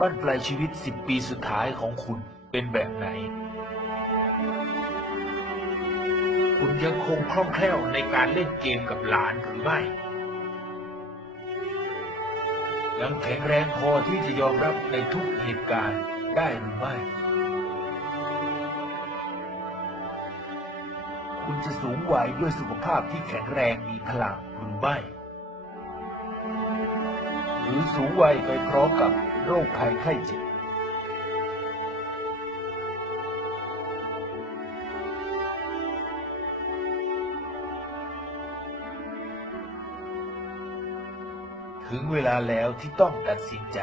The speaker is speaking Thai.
บั้นปลายชีวิต10 ปีสุดท้ายของคุณเป็นแบบไหนคุณยังคงคล่องแคล่วในการเล่นเกมกับหลานหรือไม่ยังแข็งแรงพอที่จะยอมรับในทุกเหตุการณ์ได้หรือไม่คุณจะสูงวัยด้วยสุขภาพที่แข็งแรงมีพลังหรือไม่หรือสูงวัยไปพร้อมกับโรคภัยไข้เจ็บถึงเวลาแล้วที่ต้องตัดสินใจ